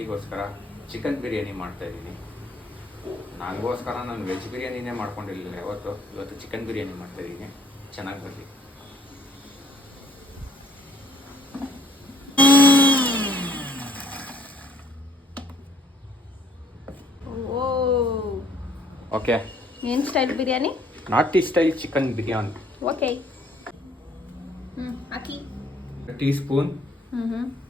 ಬೇಬಿಗೋಸ್ಕರ chicken biryani ಮಾಡ್ತಾ ಇದ್ದೀನಿ. ನನಗೋಸ್ಕರ ನಾನು ವೆಜ್ ಬಿರಿಯಾನಿನೇ ಮಾಡ್ಕೊಂಡಿರಲಿಲ್ಲ ಯಾವತ್ತು. ಇವತ್ತು ಚಿಕನ್ ಬಿರಿಯಾನಿ ಮಾಡ್ತಾ ಇದ್ದೀನಿ. ಚೆನ್ನಾಗಿ ಬರಲಿ. ಓ. ಓಕೆ. ಏನು ಸ್ಟೈಲ್ ಬಿರಿಯಾನಿ? ನಾಟಿ ಸ್ಟೈಲ್ ಚಿಕನ್ ಬಿರಿಯಾನಿ. ಓಕೆ. ಹ್ಞೂ ಹಾಕಿ ಟೀ ಸ್ಪೂನ್ ಹ್ಞೂ ಹ್ಞೂ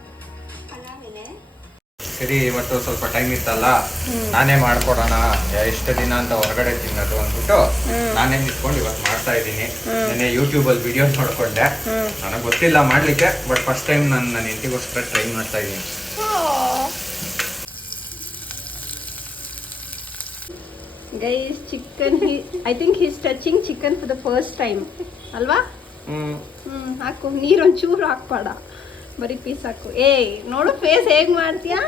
ಸರಿ ಇವತ್ತು ಸ್ವಲ್ಪ ಟೈಮ್ ಇತ್ತಲ್ಲ? ನಾನೇ ಮಾಡ್ಕೊಡೋಣ. ಎಷ್ಟು ದಿನ ಅಂತ ಹೊರಗಡೆ ತಿನ್ನೋದು ಅಂದ್ಬಿಟ್ಟು ನಾನೇ ನಿಂತ್ಕೊಂಡು ಇವತ್ತು ಮಾಡ್ತಾ ಇದ್ದೀನಿ. ನೆನ್ನೆ ಯೂಟ್ಯೂಬಲ್ಲಿ ವಿಡಿಯೋ ನೋಡ್ಕೊಂಡೆ. ನನಗೆ ಗೊತ್ತಿಲ್ಲ ಮಾಡ್ಲಿಕ್ಕೆ ಬಟ್ ಫಸ್ಟ್ ಟೈಮ್ ನಾನು ನನ್ನ ಹೆಂಡತಿಗೋಸ್ಕರ ಟ್ರೈ ಮಾಡ್ತಾ ಇದ್ದೀನಿ. Guys chicken I think he's touching chicken for the first time ಅಲ್ವಾ? ಹ್ಮ್. ಹ್ಞೂ ಹಾಕು. ನೀರು ಒಂಚೂರು ಹಾಕ್ಬೇಡ. ಬರೀ ಪೀಸ್ ಹಾಕು ಏಯ್ ನೋಡು ಫೇಸ್ ಹೇಗೆ ಮಾಡ್ತೀಯಾ?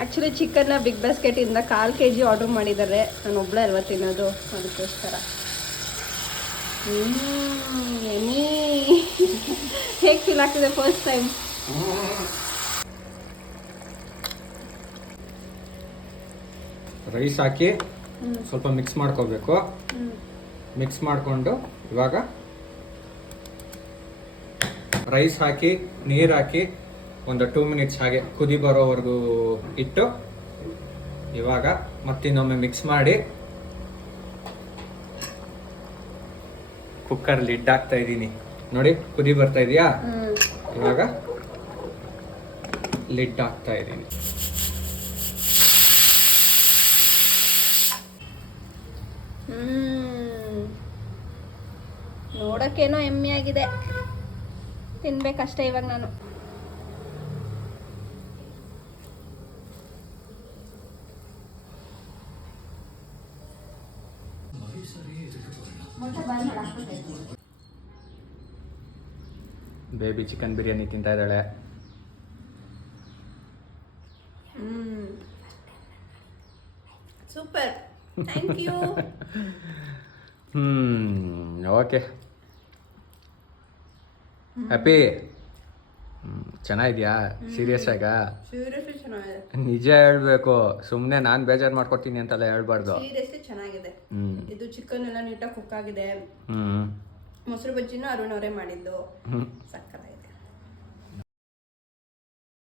ಆ್ಯಕ್ಚುಲಿ ಚಿಕನ್ನ ಬಿಗ್ ಬಾಸ್ಕೆಟಿಂದ ಕಾಲು ಕೆ ಜಿ ಆರ್ಡರ್ ಮಾಡಿದ್ದಾರೆ. ನಾನು ಒಬ್ಬಳೇ ಅಲ್ವ ತಿನ್ನೋದು? ಅದಕ್ಕೋಸ್ಕರ. ಎಮೀ ಹೇಗೆ ಫೀಲ್ ಆಗ್ತಿದೆ ಫಸ್ಟ್ ಟೈಮ್ ರೈಸ್ ಹಾಕಿ ಸ್ವಲ್ಪ ಮಿಕ್ಸ್ ಮಾಡ್ಕೋಬೇಕು. ಮಿಕ್ಸ್ ಮಾಡಿಕೊಂಡು ಇವಾಗ ರೈಸ್ ಹಾಕಿ ನೀರು ಹಾಕಿ ಒಂದು ಟೂ ಮಿನಿಟ್ಸ್ ಹಾಗೆ ಕುದಿ ಬರೋವರೆಗೂ ಇಟ್ಟು ಇವಾಗ ಮತ್ತಿನ್ನೊಮ್ಮೆ ಮಿಕ್ಸ್ ಮಾಡಿ ಕುಕ್ಕರ್ ಲಿಡ್ ಹಾಕ್ತಾ ಇದ್ದೀನಿ. ನೋಡಿ ಕುದಿ ಬರ್ತಾ ಇದೆಯಾ? ಇವಾಗ ಲಿಡ್ ಹಾಕ್ತಾ ಇದ್ದೀನಿ. ನೋಡೋಕ್ಕೇನೋ ನೋಡಕ್ಕೇನೋ ಎಮ್ಮೆ ಆಗಿದೆ ತಿನ್ಬೇಕಷ್ಟೇ ಇವಾಗ ನಾನು. ಬೇಬಿ ಚಿಕನ್ ಬಿರಿಯಾನಿ ತಿಂತಾ ಇದ್ದಾಳೆ. Super. Thank you. Hmm okay. Happy? ಚೆನ್ನಾಗಿದ್ಯಾ? ಸೀರಿಯಸ್ ಆಗ ಸೀರಿಯಸ್ಲಿ ಚೆನ್ನಾಗಿದೆ. ನಿಜ ಹೇಳ್ಬೇಕು. ಸುಮ್ಮನೆ ನಾನು ಬೇಜಾರು ಮಾಡ್ಕೊತೀನಿ ಅಂತೆಲ್ಲ ಹೇಳ್ಬಾರ್ದು. ಸೀರಿಯಸ್ಲಿ ಚೆನ್ನಾಗಿದೆ. ಇದು ಚಿಕನ್ ಎಲ್ಲ ನೀಟಾಗಿ ಕುಕ್ ಆಗಿದೆ. ಮೊಸರು ಬಜ್ಜಿನೂ ಅರುಣ್ ಅವರೇ ಮಾಡಿದ್ದು. ಸಕ್ಕತ್ತಾಗಿದೆ.